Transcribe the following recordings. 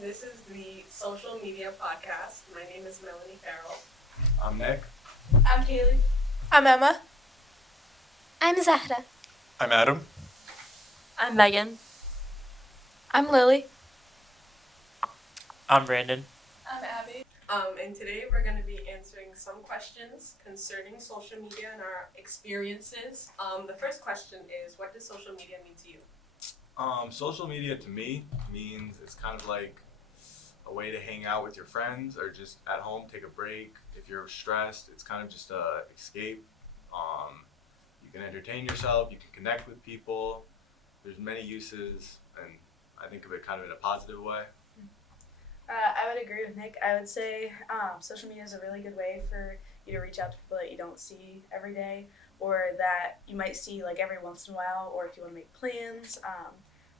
This is the Social Media Podcast. My name is Melanie Farrell. I'm Nick. I'm Kaylee. I'm Emma. I'm Zahra. I'm Adam. I'm Megan. I'm Lily. I'm Brandon. I'm Abby. And today we're going to be answering some questions concerning social media and our experiences. The first question is, what does social media mean to you? Social media to me means it's kind of like a way to hang out with your friends or just at home, take a break. If you're stressed, it's kind of just a escape. You can entertain yourself, you can connect with people. There's many uses, and I think of it kind of in a positive way. I would agree with Nick. I would say social media is a really good way for you to reach out to people that you don't see every day, or that you might see like every once in a while, or if you want to make plans,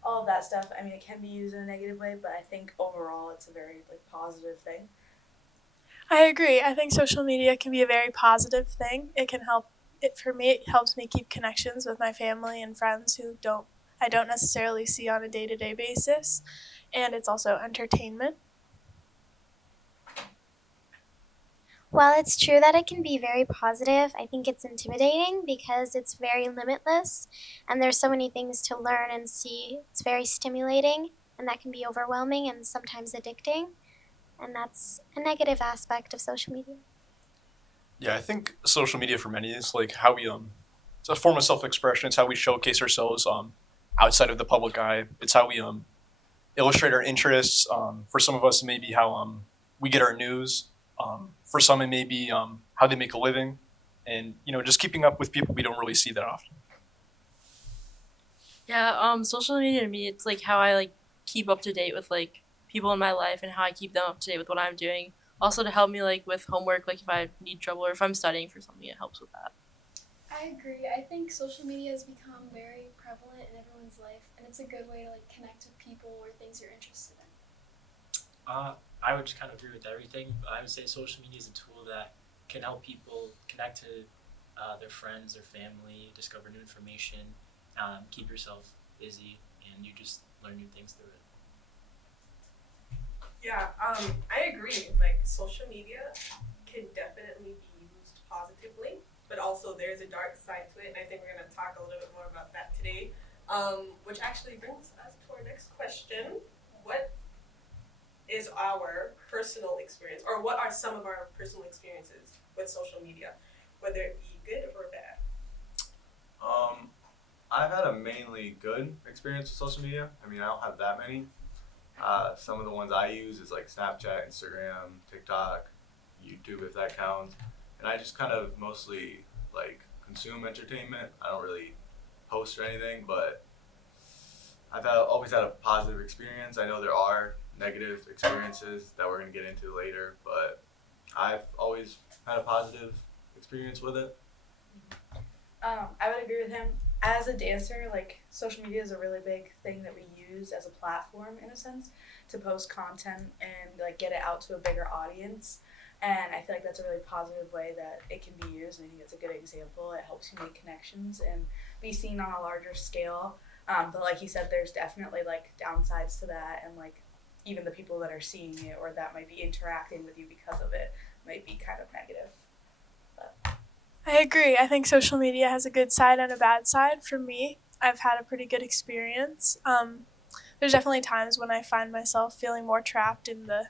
all of that stuff. I mean, it can be used in a negative way, but I think overall it's a very positive thing. I agree. I think social media can be a very positive thing. It can help. For me, it helps me keep connections with my family and friends who I don't necessarily see on a day-to-day basis, and it's also entertainment. While it's true that it can be very positive, I think it's intimidating because it's very limitless and there's so many things to learn and see. It's very stimulating and that can be overwhelming and sometimes addicting. And that's a negative aspect of social media. Yeah, I think social media for many is like how we it's a form of self-expression. It's how we showcase ourselves outside of the public eye. It's how we illustrate our interests. For some of us, it may be how we get our news. For some, it may be how they make a living, and just keeping up with people we don't really see that often. Yeah, social media to me, it's like how I keep up to date with people in my life and how I keep them up to date with what I'm doing. Also to help me with homework, if I need trouble or if I'm studying for something, it helps with that. I agree. I think social media has become very prevalent in everyone's life, and it's a good way to connect with people or things you're interested in. I would just kind of agree with everything. I would say social media is a tool that can help people connect to their friends, their family, discover new information, keep yourself busy, and you just learn new things through it. Yeah, I agree. Social media can definitely be used positively, but also there's a dark side to it, and I think we're going to talk a little bit more about that today, which actually brings us to our next question. What is our personal experience, or what are some of our personal experiences with social media, whether it be good or bad? I've had a mainly good experience with social media. I mean, I don't have that many. Some of the ones I use is like Snapchat, Instagram, TikTok, YouTube, if that counts. And I just kind of mostly consume entertainment. I don't really post or anything, but I've always had a positive experience. I know there are negative experiences that we're going to get into later, but I've always had a positive experience with it. I would agree with him. As a dancer, social media is a really big thing that we use as a platform, in a sense, to post content and get it out to a bigger audience. And I feel like that's a really positive way that it can be used, and I think it's a good example. It helps you make connections and be seen on a larger scale. But like he said, there's definitely downsides to that, and even the people that are seeing it or that might be interacting with you because of it might be kind of negative. But I agree. I think social media has a good side and a bad side. For me, I've had a pretty good experience. There's definitely times when I find myself feeling more trapped in the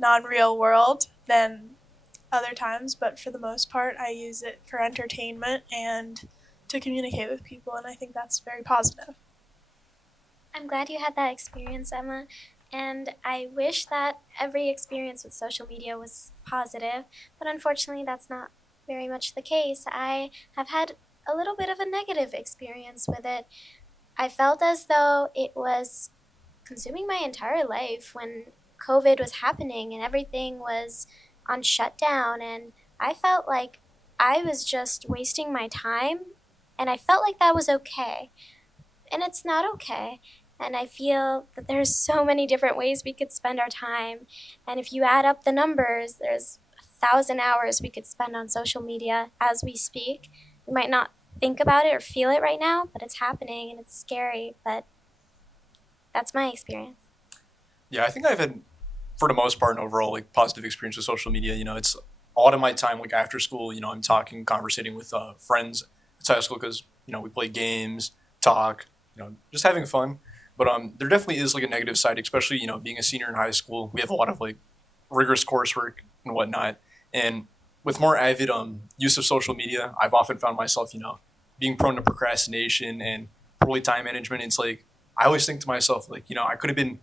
non-real world than other times, but for the most part, I use it for entertainment and to communicate with people, and I think that's very positive. I'm glad you had that experience, Emma. And I wish that every experience with social media was positive, but unfortunately that's not very much the case. I have had a little bit of a negative experience with it. I felt as though it was consuming my entire life when COVID was happening and everything was on shutdown, and I felt like I was just wasting my time, and I felt like that was okay. And it's not okay. And I feel that there's so many different ways we could spend our time. And if you add up the numbers, there's 1,000 hours we could spend on social media as we speak. We might not think about it or feel it right now, but it's happening and it's scary. But that's my experience. Yeah, I think I've had, for the most part, an overall like positive experience with social media. You know, it's a lot of my time like after school. You know, I'm talking, conversating with friends at high school because you know we play games, talk, you know, just having fun. But there definitely is like a negative side, especially you know being a senior in high school. We have a lot of like rigorous coursework and whatnot, and with more avid use of social media, I've often found myself you know being prone to procrastination and poorly time management. It's like I always think to myself like you know I could have been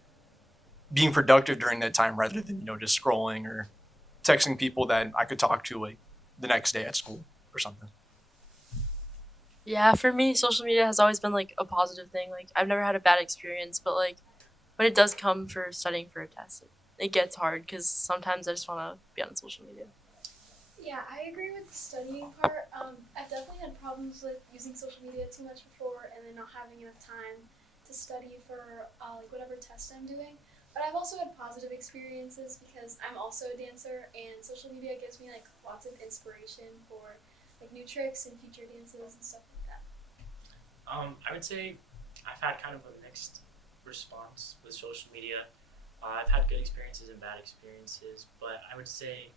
being productive during that time rather than you know just scrolling or texting people that I could talk to like the next day at school or something. Yeah, for me, social media has always been like a positive thing. Like I've never had a bad experience, but like when it does come for studying for a test, it gets hard because sometimes I just want to be on social media. Yeah, I agree with the studying part. I've definitely had problems with using social media too much before and then not having enough time to study for like whatever test I'm doing. But I've also had positive experiences because I'm also a dancer and social media gives me like lots of inspiration for like new tricks and future dances and stuff like that. I would say I've had kind of a mixed response with social media. I've had good experiences and bad experiences, but I would say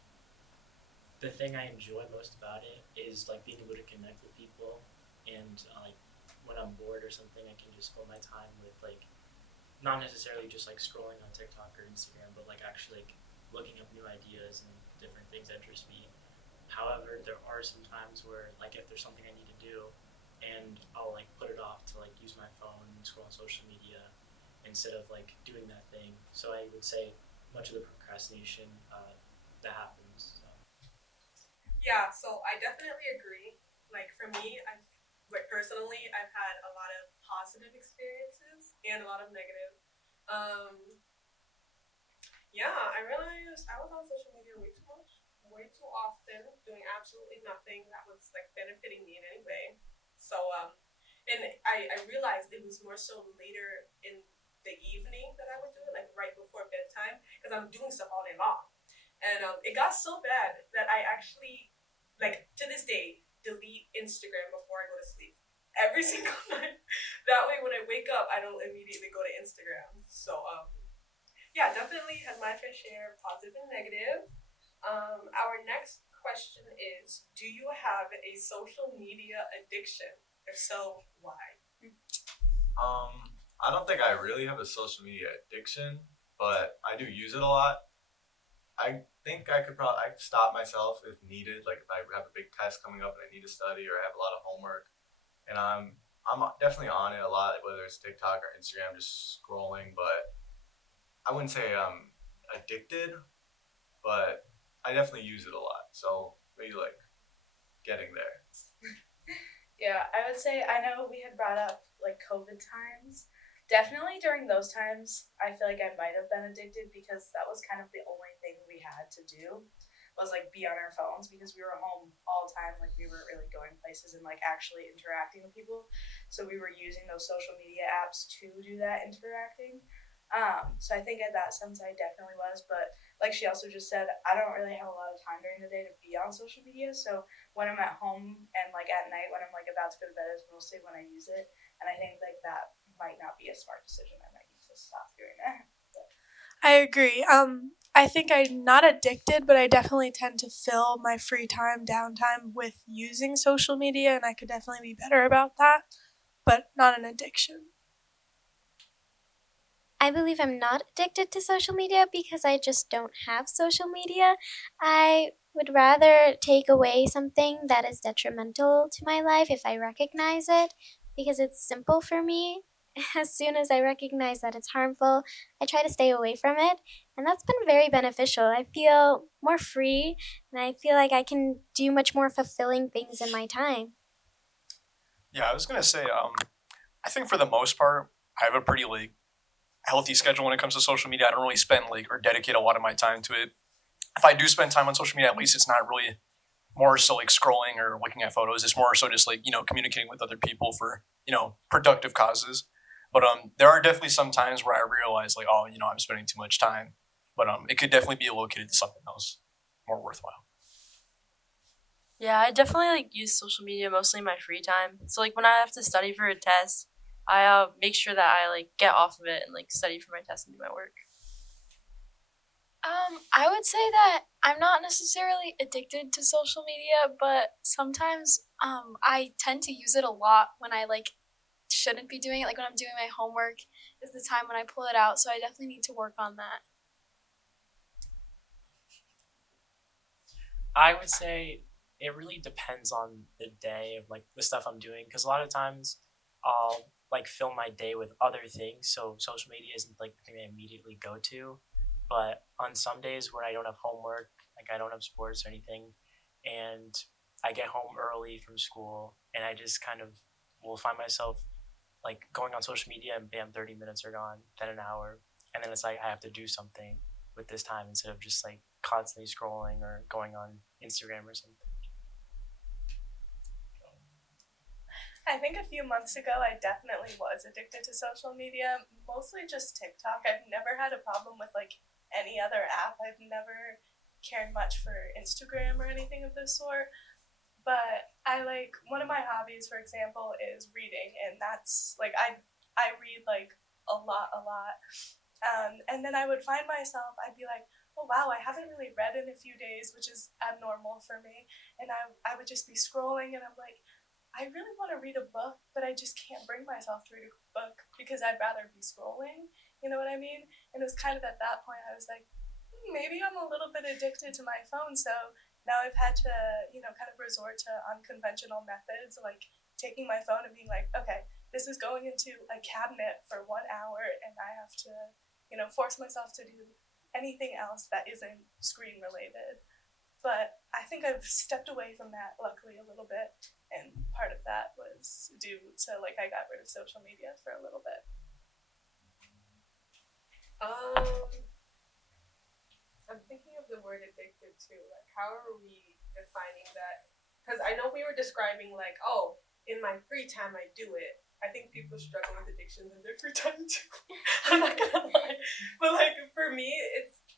the thing I enjoy most about it is like being able to connect with people, and like when I'm bored or something, I can just fill my time with like not necessarily just like scrolling on TikTok or Instagram, but like actually like looking up new ideas and different things that interest me. However, there are some times where like if there's something I need to do and I'll like put it off to like use my phone and scroll on social media instead of like doing that thing. So I would say much of the procrastination that happens. So. Yeah, so I definitely agree. Like for me, personally, I've had a lot of positive experiences and a lot of negative. Um, yeah, I realized I was on social media way too much, way too often, doing absolutely nothing that was like benefiting me in any way. So, and I realized it was more so later in the evening that I would do it, like right before bedtime, because I'm doing stuff all day long. And it got so bad that I actually, like to this day, delete Instagram before I go to sleep every single night. That way, when I wake up, I don't immediately go to Instagram. So, yeah, definitely had my fair share of positive and negative. Our next question is: do you have a social media addiction? If so, why? I don't think I really have a social media addiction, but I do use it a lot. I think I could stop myself if needed. Like if I have a big test coming up and I need to study or I have a lot of homework, and I'm definitely on it a lot, whether it's TikTok or Instagram, just scrolling. But I wouldn't say I'm addicted, but I definitely use it a lot. So maybe like getting there. Yeah, I would say I know we had brought up like COVID times. Definitely during those times, I feel like I might have been addicted because that was kind of the only thing we had to do was like be on our phones because we were home all the time. Like we weren't really going places and like actually interacting with people. So we were using those social media apps to do that interacting. So I think in that sense I definitely was, but like she also just said, I don't really have a lot of time during the day to be on social media. So when I'm at home and like at night when I'm like about to go to bed is mostly when I use it. And I think like that might not be a smart decision. I might need to stop doing that. I agree. I think I'm not addicted, but I definitely tend to fill my free time, downtime with using social media, and I could definitely be better about that, but not an addiction. I believe I'm not addicted to social media because I just don't have social media. I would rather take away something that is detrimental to my life if I recognize it because it's simple for me. As soon as I recognize that it's harmful, I try to stay away from it, and that's been very beneficial. I feel more free and I feel like I can do much more fulfilling things in my time. Yeah, I was gonna say, I think for the most part, I have a pretty like healthy schedule when it comes to social media. I don't really spend like or dedicate a lot of my time to it. If I do spend time on social media, at least it's not really more so like scrolling or looking at photos. It's more so just like you know communicating with other people for you know productive causes. But there are definitely some times where I realize like oh you know I'm spending too much time. But it could definitely be allocated to something else more worthwhile. Yeah, I definitely like use social media mostly in my free time. So like when I have to study for a test, I make sure that I like get off of it and like study for my test and do my work. I would say that I'm not necessarily addicted to social media, but sometimes I tend to use it a lot when I like shouldn't be doing it. Like when I'm doing my homework is the time when I pull it out, so I definitely need to work on that. I would say it really depends on the day of like the stuff I'm doing because a lot of times I'll like fill my day with other things, so social media isn't like the thing I immediately go to. But on some days where I don't have homework, like I don't have sports or anything, and I get home early from school, and I just kind of will find myself like going on social media and bam, 30 minutes are gone, then an hour, and then it's like I have to do something with this time instead of just like constantly scrolling or going on Instagram or something. I think a few months ago, I definitely was addicted to social media, mostly just TikTok. I've never had a problem with like any other app. I've never cared much for Instagram or anything of this sort. But I like one of my hobbies, for example, is reading, and that's like I read like a lot, a lot. And then I would find myself, I'd be like, oh wow, I haven't really read in a few days, which is abnormal for me. And I would just be scrolling, and I'm like, I really want to read a book, but I just can't bring myself to read a book because I'd rather be scrolling. You know what I mean? And it was kind of at that point I was like, maybe I'm a little bit addicted to my phone. So now I've had to, kind of resort to unconventional methods, like taking my phone and being like, okay, this is going into a cabinet for 1 hour, and I have to, force myself to do anything else that isn't screen related. But I think I've stepped away from that, luckily, a little bit. And part of that was due to, like, I got rid of social media for a little bit. I'm thinking of the word addicted too. Like, how are we defining that? Because I know we were describing, like, oh, in my free time I do it. I think people struggle with addictions in their free time too. I'm not gonna lie. But, like, for me,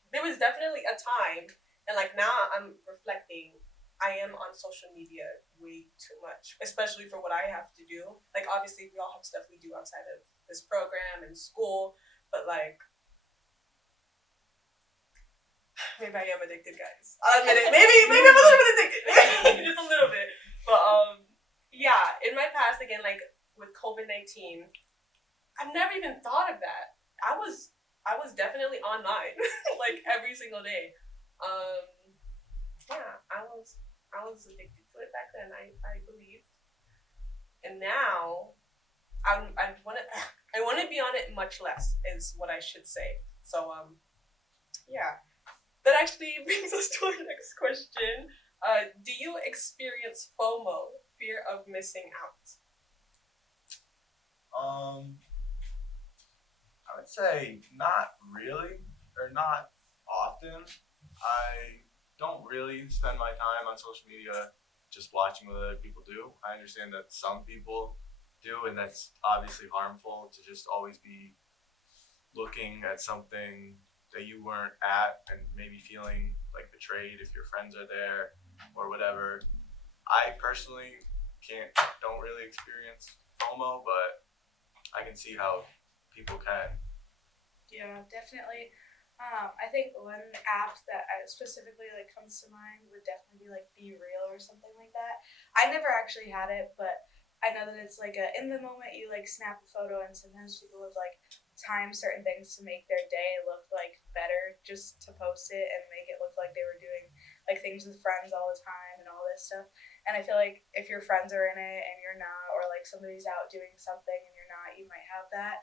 there was definitely a time, and, like, now I'm reflecting, I am on social media way too much, especially for what I have to do. Like, obviously, we all have stuff we do outside of this program and school, but, like, maybe I am addicted, guys. I'll admit it. Maybe I'm a little bit addicted. Just a little bit. But, yeah, in my past, again, like, with COVID-19, I've never even thought of that. I was definitely online, like, every single day. Yeah, I was addicted to it back then, I believe. And now I want to be on it much less is what I should say. So yeah. That actually brings us to our next question. Do you experience FOMO, fear of missing out? I would say not really, or not often. I don't really spend my time on social media just watching what other people do. I understand that some people do, and that's obviously harmful to just always be looking at something that you weren't at and maybe feeling like betrayed if your friends are there or whatever. I personally don't really experience FOMO, but I can see how people can. Yeah, definitely. I think one app that I specifically comes to mind would definitely be like Be Real or something like that. I never actually had it, but I know that it's like in the moment you snap a photo, and sometimes people would time certain things to make their day look better, just to post it and make it look like they were doing things with friends all the time and all this stuff. And I feel like if your friends are in it and you're not, or somebody's out doing something and you're not, you might have that.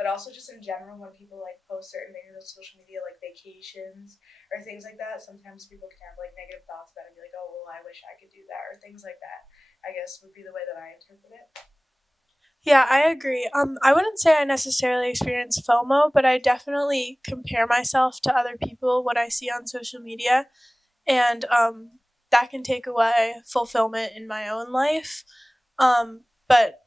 But also just in general, when people post certain things on social media, like vacations or things like that, sometimes people can have negative thoughts about it and be like, oh, well, I wish I could do that, or things like that, I guess would be the way that I interpret it. Yeah, I agree. I wouldn't say I necessarily experience FOMO, but I definitely compare myself to other people, what I see on social media, and that can take away fulfillment in my own life. But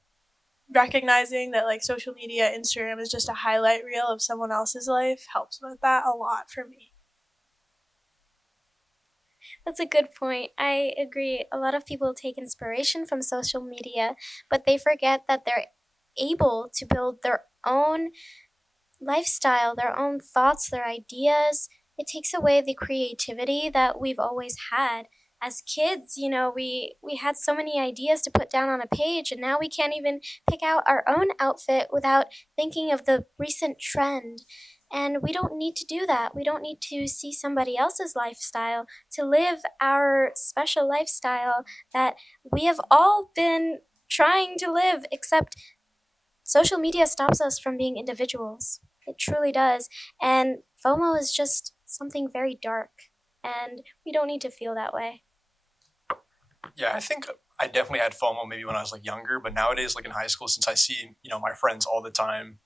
recognizing that social media, Instagram is just a highlight reel of someone else's life helps with that a lot for me. That's a good point. I agree. A lot of people take inspiration from social media, but they forget that they're able to build their own lifestyle, their own thoughts, their ideas, it takes away the creativity that we've always had. As kids, we had so many ideas to put down on a page, and now we can't even pick out our own outfit without thinking of the recent trend. And we don't need to do that. We don't need to see somebody else's lifestyle to live our special lifestyle that we have all been trying to live, except social media stops us from being individuals. It truly does. And FOMO is just something very dark. And we don't need to feel that way. Yeah, I think I definitely had FOMO maybe when I was like younger, but nowadays, like in high school, since I see my friends all the time,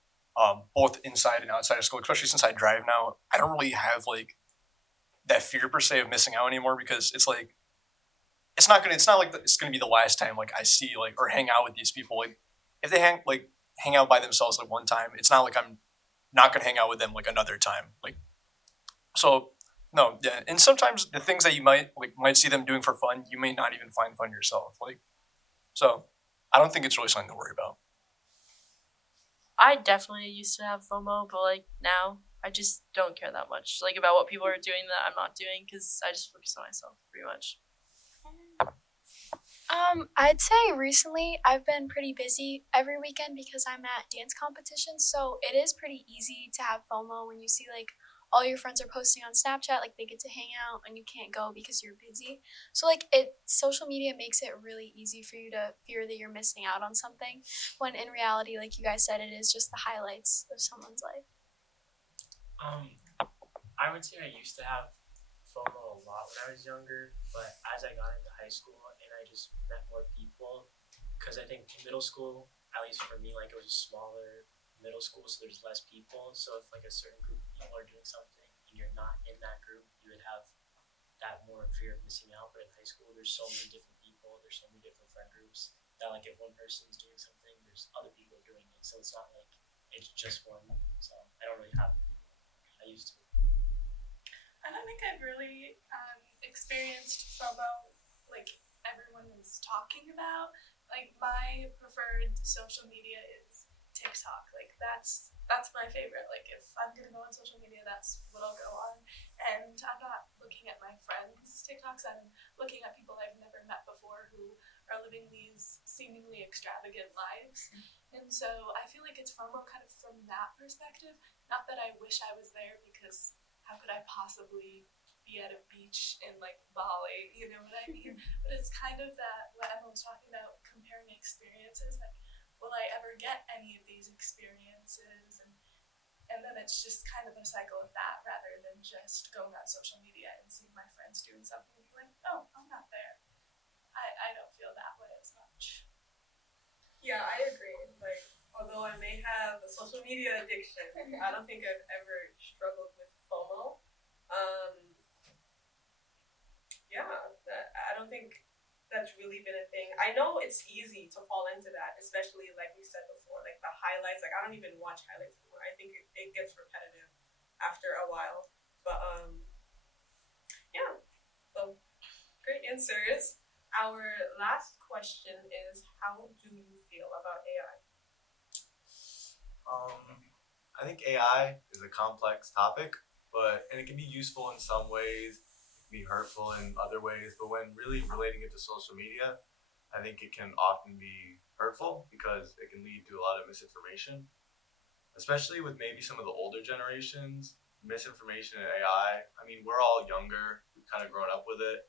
both inside and outside of school, especially since I drive now, I don't really have like that fear per se of missing out anymore because it's like it's not like it's gonna be the last time like I see like or hang out with these people. Like if they hang out by themselves like one time, it's not like I'm not gonna hang out with them like another time. Like so no, yeah. And sometimes the things that you might see them doing for fun, you may not even find fun yourself. Like so I don't think it's really something to worry about. I definitely used to have FOMO, but like now I just don't care that much like about what people are doing that I'm not doing because I just focus on myself pretty much. I'd say recently I've been pretty busy every weekend because I'm at dance competitions, so it is pretty easy to have FOMO when you see like all your friends are posting on Snapchat, like they get to hang out and you can't go because you're busy. So like social media makes it really easy for you to fear that you're missing out on something, when in reality, like you guys said, it is just the highlights of someone's life. I would say I used to have FOMO a lot when I was younger, but as I got into high school and I just met more people, because I think in middle school, at least for me, like it was a smaller middle school, so there's less people. So if like a certain group of people are doing something and you're not in that group, you would have that more fear of missing out. But in high school, there's so many different people, there's so many different friend groups that like if one person's doing something, there's other people doing it. So it's not like it's just one. So I don't really have it anymore. I used to. I don't think I've really experienced FOMO like everyone is talking about. Like my preferred social media is TikTok. Like that's my favorite. Like if I'm gonna go on social media, that's what I'll go on. And I'm not looking at my friends' TikToks. I'm looking at people I've never met before who are living these seemingly extravagant lives. And so I feel like it's FOMO kind of from that perspective. Not that I wish I was there because how could I possibly be at a beach in like Bali, you know what I mean? But it's kind of that what Emma was talking about, comparing experiences, like will I ever get any of these experiences? And then it's just kind of a cycle of that rather than just going on social media and seeing my friends doing something and being like, oh, I'm not there. I don't feel that way as much. Yeah, I agree. Like, although I may have a social media addiction, I don't think I've ever struggled with FOMO. I don't think that's really been a thing. I know it's easy to fall into that, especially like we said before, like the highlights. Like I don't even watch highlights anymore. I think it gets repetitive after a while. But yeah. So great answers. Our last question is, how do you feel about AI? I think AI is a complex topic, and it can be useful in some ways, it can be hurtful in other ways. But when really relating it to social media, I think it can often be hurtful because it can lead to a lot of misinformation, especially with maybe some of the older generations. Misinformation and AI. I mean, we're all younger. We've kind of grown up with it.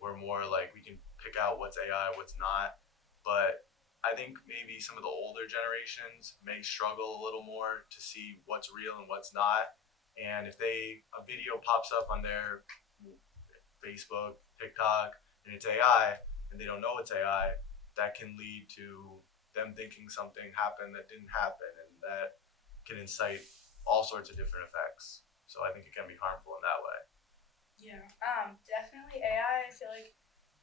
We're more like we can pick out what's AI, what's not. But I think maybe some of the older generations may struggle a little more to see what's real and what's not. And if a video pops up on their Facebook, TikTok, and it's AI, and they don't know it's AI, that can lead to them thinking something happened that didn't happen, and that can incite all sorts of different effects. So I think it can be harmful in that way. Yeah, definitely AI, I feel like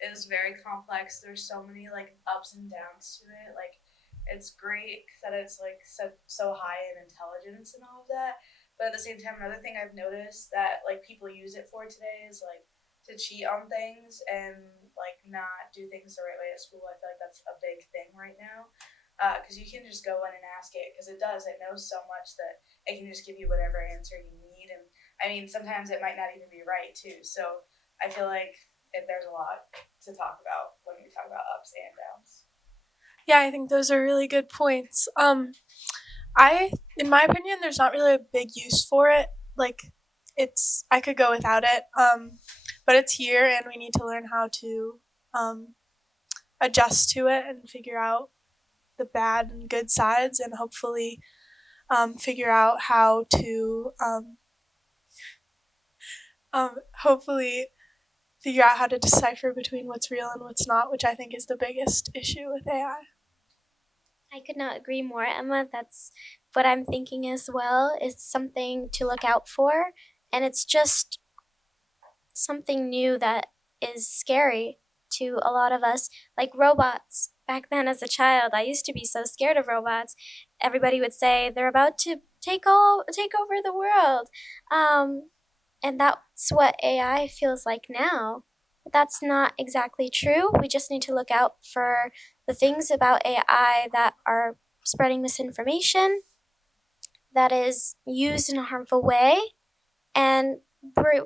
is very complex. There's so many like ups and downs to it. Like it's great that it's like so high in intelligence and all of that. But at the same time, another thing I've noticed that like people use it for today is like to cheat on things and like not do things the right way at school. I feel like that's a big thing right now. Because you can just go in and ask it because it knows so much that it can just give you whatever answer you need. And I mean, sometimes it might not even be right too. So I feel like there's a lot to talk about when we talk about ups and downs. Yeah, I think those are really good points. In my opinion, there's not really a big use for it. Like, I could go without it. But it's here, and we need to learn how to adjust to it and figure out the bad and good sides, and hopefully figure out how to hopefully figure out how to decipher between what's real and what's not, which I think is the biggest issue with AI. I could not agree more, Emma. That's what I'm thinking as well. It's something to look out for, and it's just something new that is scary to a lot of us, like robots. Back then, as a child, I used to be so scared of robots. Everybody would say they're about to take over the world, and that's what AI feels like now. But that's not exactly true. We just need to look out for the things about AI that are spreading misinformation, that is used in a harmful way, and we're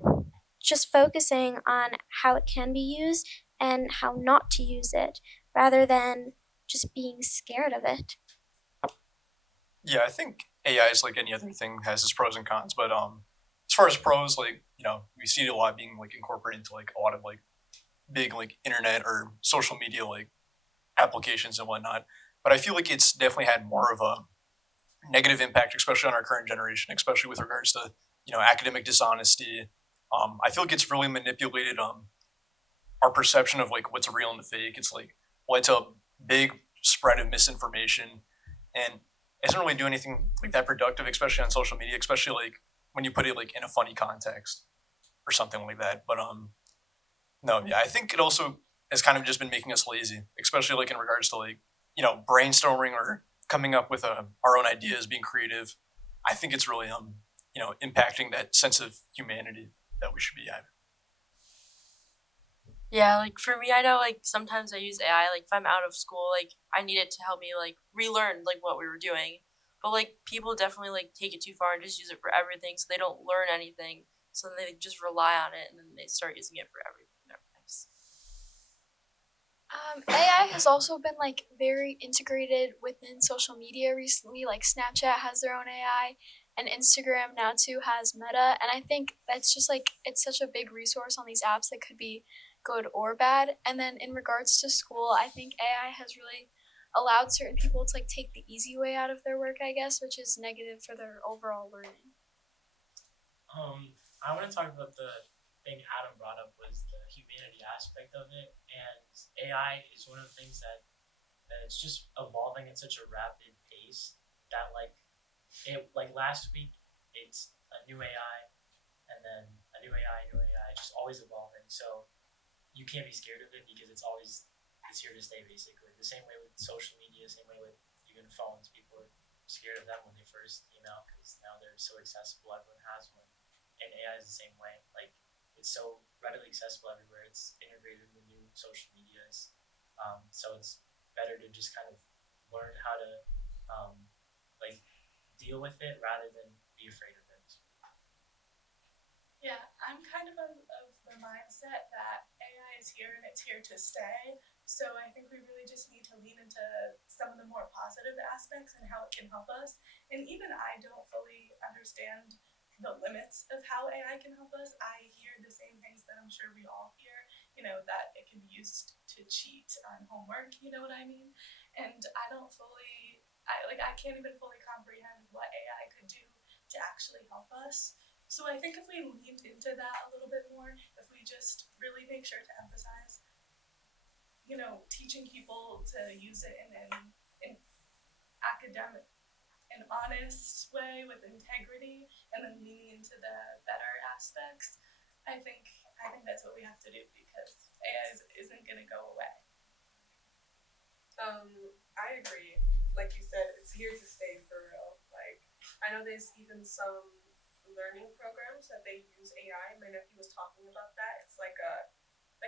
just focusing on how it can be used and how not to use it, rather than just being scared of it. Yeah, I think AI is like any other thing, has its pros and cons. But as far as pros, like we see it a lot being like incorporated into like a lot of like big like internet or social media like applications and whatnot. But I feel like it's definitely had more of a negative impact, especially on our current generation, especially with regards to academic dishonesty. I feel like it's really manipulated our perception of like what's real and fake. It's like led to a big spread of misinformation, and it doesn't really do anything like that productive, especially on social media, especially like when you put it like in a funny context or something like that. But no, yeah, I think it also has kind of just been making us lazy, especially like in regards to like brainstorming or coming up with our own ideas, being creative. I think it's really impacting that sense of humanity that we should be having. Yeah, like for me, I know like sometimes I use AI. Like if I'm out of school, like I need it to help me like relearn like what we were doing. But like people definitely like take it too far and just use it for everything, so they don't learn anything. So then they just rely on it, and then they start using it for everything. AI has also been like very integrated within social media recently. Like Snapchat has their own AI, and Instagram now too has Meta. And I think that's just like it's such a big resource on these apps that could be good or bad. And then in regards to school, I think AI has really allowed certain people to like take the easy way out of their work, I guess, which is negative for their overall learning. I want to talk about the thing Adam brought up was the humanity aspect of it, and AI is one of the things that it's just evolving at such a rapid pace that like last week it's a new AI, and then a new AI, just always evolving. So you can't be scared of it because it's here to stay basically. The same way with social media, same way with even phones. People are scared of them when they first came out because now they're so accessible, everyone has one. And AI is the same way. Like it's so readily accessible everywhere. It's integrated in the new social medias. So it's better to just kind of learn how to deal with it rather than be afraid of it. Yeah, I'm kind of the mindset that AI is here and it's here to stay. So I think we really just need to lean into some of the more positive aspects and how it can help us. And even I don't fully understand the limits of how AI can help us. I hear the same things that I'm sure we all hear, that it can be used to cheat on homework, you know what I mean? And I can't even fully comprehend what AI could do to actually help us. So I think if we leaned into that a little bit more, if we just really make sure to emphasize, teaching people to use it in an academic and honest way with integrity, and then leaning into the better aspects, I think that's what we have to do because AI isn't going to go away. I agree. Like you said, it's here to stay for real. Like I know there's even some learning programs that they use AI. My nephew was talking about that. It's like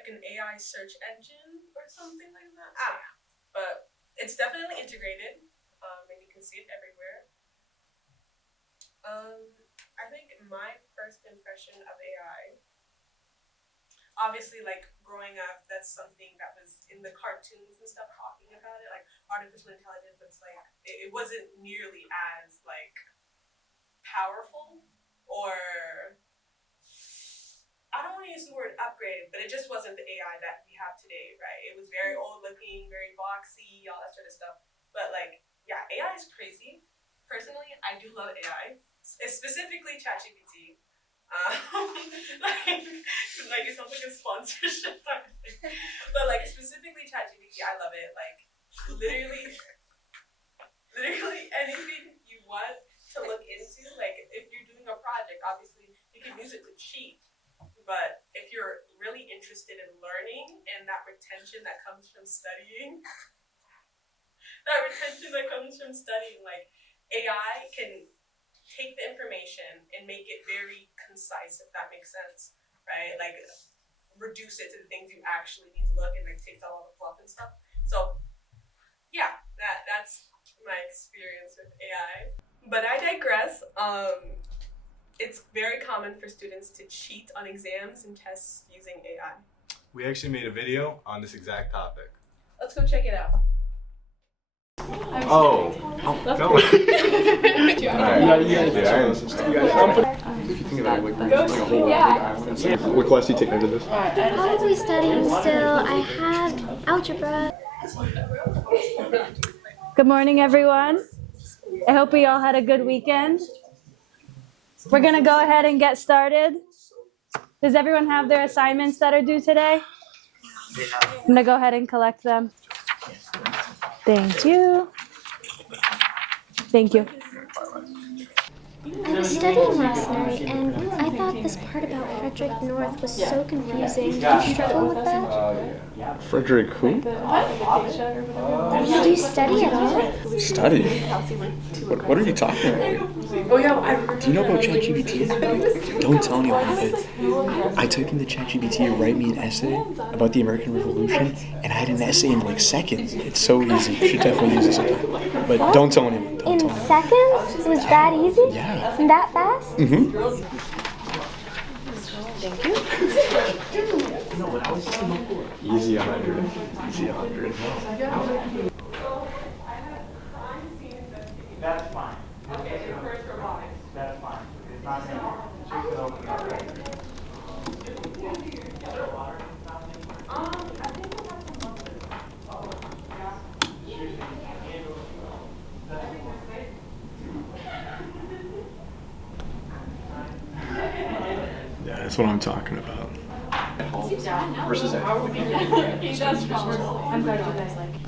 an AI search engine or something like that. I don't know, but it's definitely integrated, and you can see it everywhere. I think my first impression impression of AI. Obviously, like growing up, that's something that was in the cartoons and stuff talking about it, like artificial intelligence. It's like it wasn't nearly as like powerful, or I don't want to use the word upgrade, but it just wasn't the AI that we have today, right? It was very old looking, very boxy, all that sort of stuff. But like, yeah, AI is crazy. Personally, I do love AI, specifically ChatGPT. Like it sounds like a sponsorship type of thing. But like specifically ChatGPT, I love it. Like literally anything you want to look into. Like if you're doing a project, obviously you can use it to cheat. But if you're really interested in learning and that retention that comes from studying, like AI can take the information and make it very concise, if that makes sense, right? Like reduce it to the things you actually need to look, and like take out all the fluff and stuff. So yeah, that's my experience with AI. But I digress. It's very common for students to cheat on exams and tests using AI. We actually made a video on this exact topic. Let's go check it out. Oh, no. Alright. What class do you take after this? Probably studying still. I have algebra. Good morning, everyone. I hope we all had a good weekend. We're going to go ahead and get started. Does everyone have their assignments that are due today? I'm going to go ahead and collect them. Thank you. Thank you. I was studying last night, and I thought this part about Frederick North was so confusing. Did you struggle with that? Frederick who? Did you study at all? Study? What are you talking about? Do you know about ChatGPT? Don't tell anyone, but I typed into ChatGPT to write me an essay about the American Revolution, and I had an essay in like seconds. It's so easy. You should definitely use it sometime. But don't tell anyone. In seconds? It was that easy? Yeah. And that fast? Mm-hmm. Thank you. Easy 100. Easy 100. That's fine. That's fine. It's not Yeah, that's what I'm talking about. Versus I'm glad you guys like it.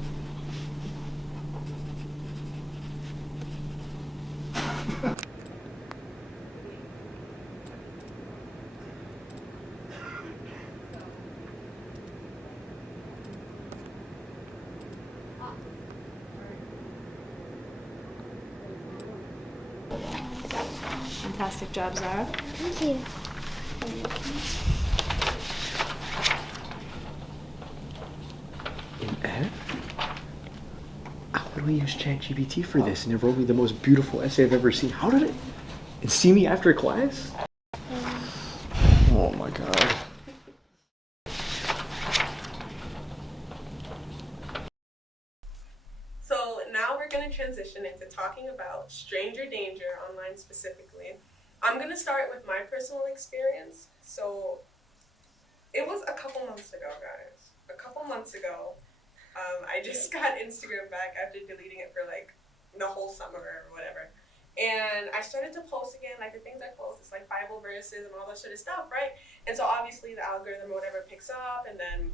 Fantastic job, Zara. Thank you. In Ed? I literally used ChatGPT for this, and it wrote me the most beautiful essay I've ever seen. How did it? And see me after class? Oh my god. So now we're going to transition into talking about stranger danger online specifically. I'm going to start with my personal experience. So it was a couple months ago, guys. A couple months ago, I just got Instagram back after deleting it for like the whole summer or whatever. And I started to post again, like the things I post, it's like Bible verses and all that sort of stuff, right? And so obviously the algorithm or whatever picks up, and then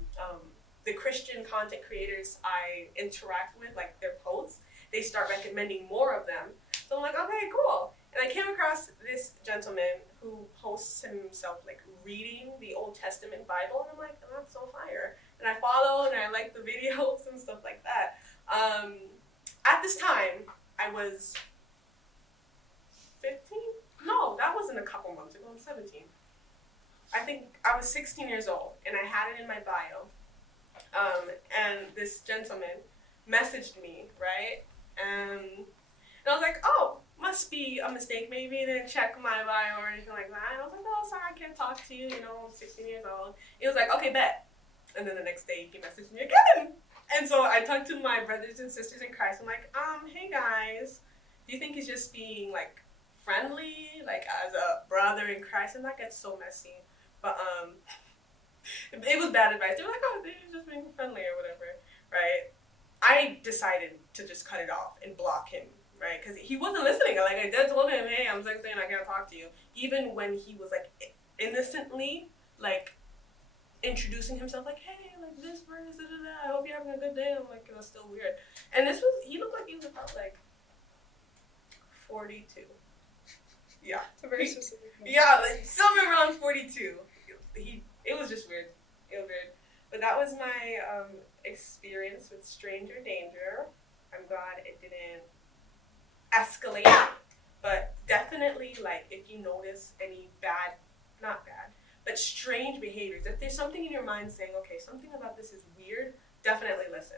the Christian content creators I interact with, like their posts, they start recommending more of them. So I'm like, okay, cool. And I came across this gentleman who posts himself like reading the Old Testament Bible, and I'm like, oh, that's so fire. And I follow and I like the videos and stuff like that. At this time, I was 15? No, that wasn't a couple months ago. I'm 17. I think I was 16 years old, and I had it in my bio. And this gentleman messaged me, right? And I was like, oh, must be a mistake. Maybe he didn't check my bio or anything like that. And I was like, oh, sorry, talk to you, you know, I'm 16 years old. He was like, okay, bet. And then the next day he messaged me again. And so I talked to my brothers and sisters in Christ. I'm like, hey guys, do you think he's just being like friendly, like as a brother in Christ? And that gets so messy. But it was bad advice. They were like, oh, they're just being friendly or whatever, right? I decided to just cut it off and block him, right? Because he wasn't listening. Like I did told him, hey, I'm 16, I can't talk to you. Even when he was like innocently like introducing himself, like, hey, like this verse, I hope you're having a good day. I'm like, it was still weird. And he looked like he was about like 42. Yeah. It's a very specific number. Yeah, like somewhere around 42. It was just weird. It was weird. But that was my experience with stranger danger. I'm glad it didn't escalate. But definitely, like, if you notice any not bad, but strange behaviors, if there's something in your mind saying, okay, something about this is weird, definitely listen.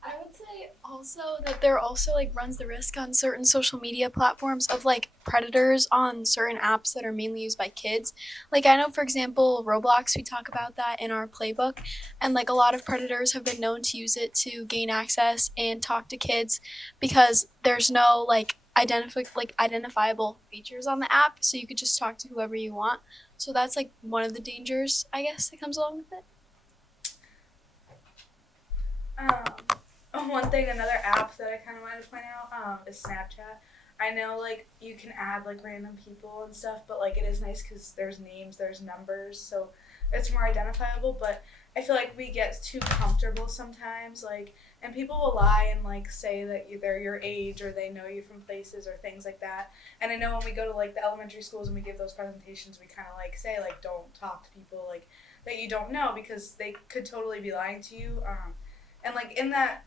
I would say also that there also like runs the risk on certain social media platforms of like predators on certain apps that are mainly used by kids. Like I know, for example, Roblox, we talk about that in our playbook, and like a lot of predators have been known to use it to gain access and talk to kids because there's no like identifiable features on the app, so you could just talk to whoever you want. So that's like one of the dangers, I guess, that comes along with it. One thing, another app that I kind of wanted to point out is Snapchat. I know, like, you can add, like, random people and stuff, but, like, it is nice because there's names, there's numbers, so it's more identifiable, but I feel like we get too comfortable sometimes, like, and people will lie and, like, say that they're your age or they know you from places or things like that. And I know when we go to, like, the elementary schools and we give those presentations, we kind of, like, say, like, don't talk to people, like, that you don't know because they could totally be lying to you. And, like, in that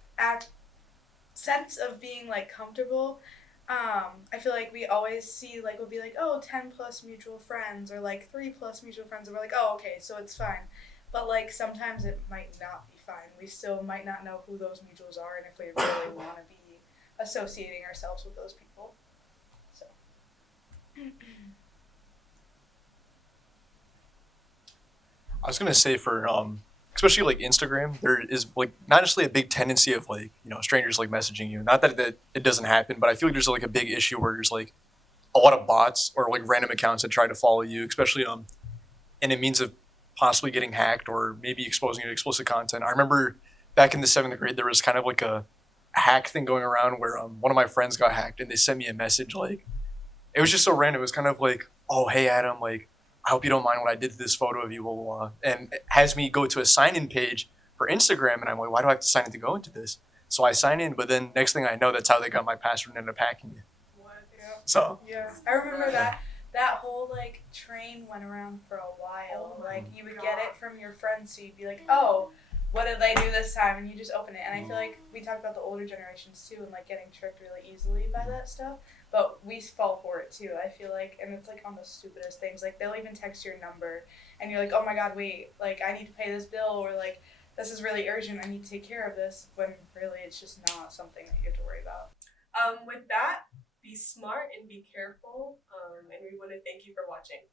sense of being, like, comfortable, I feel like we always see, like, we'll be like, oh, 10 plus mutual friends or, like, 3 plus mutual friends. And we're like, oh, okay, so it's fine. But, like, sometimes it might not be fine. We still might not know who those mutuals are and if we really want to be associating ourselves with those people. So. I was gonna say for especially like Instagram, there is like not necessarily a big tendency of like, you know, strangers like messaging you. Not that it doesn't happen, but I feel like there's like a big issue where there's like a lot of bots or like random accounts that try to follow you, especially in a means of possibly getting hacked or maybe exposing you to explicit content. I remember back in the 7th grade there was kind of like a hack thing going around where one of my friends got hacked and they sent me a message like, it was just so random. It was kind of like, oh hey Adam, like I hope you don't mind what I did to this photo of you, blah, blah, blah. And it has me go to a sign-in page for Instagram, and I'm like, why do I have to sign in to go into this? So I sign in, but then next thing I know, that's how they got my password and ended up hacking me. What? Yeah. So. Yeah, I remember that whole, like, train went around for a while. Oh like, you would get it from your friends, so you'd be like, oh, what did they do this time? And you just open it. And I feel like we talked about the older generations, too, and, like, getting tricked really easily by that stuff. But we fall for it too, I feel like, and it's like on the stupidest things. Like they'll even text your number and you're like, oh my god, wait, like I need to pay this bill, or like this is really urgent, I need to take care of this, when really it's just not something that you have to worry about. With that, be smart and be careful, and we want to thank you for watching.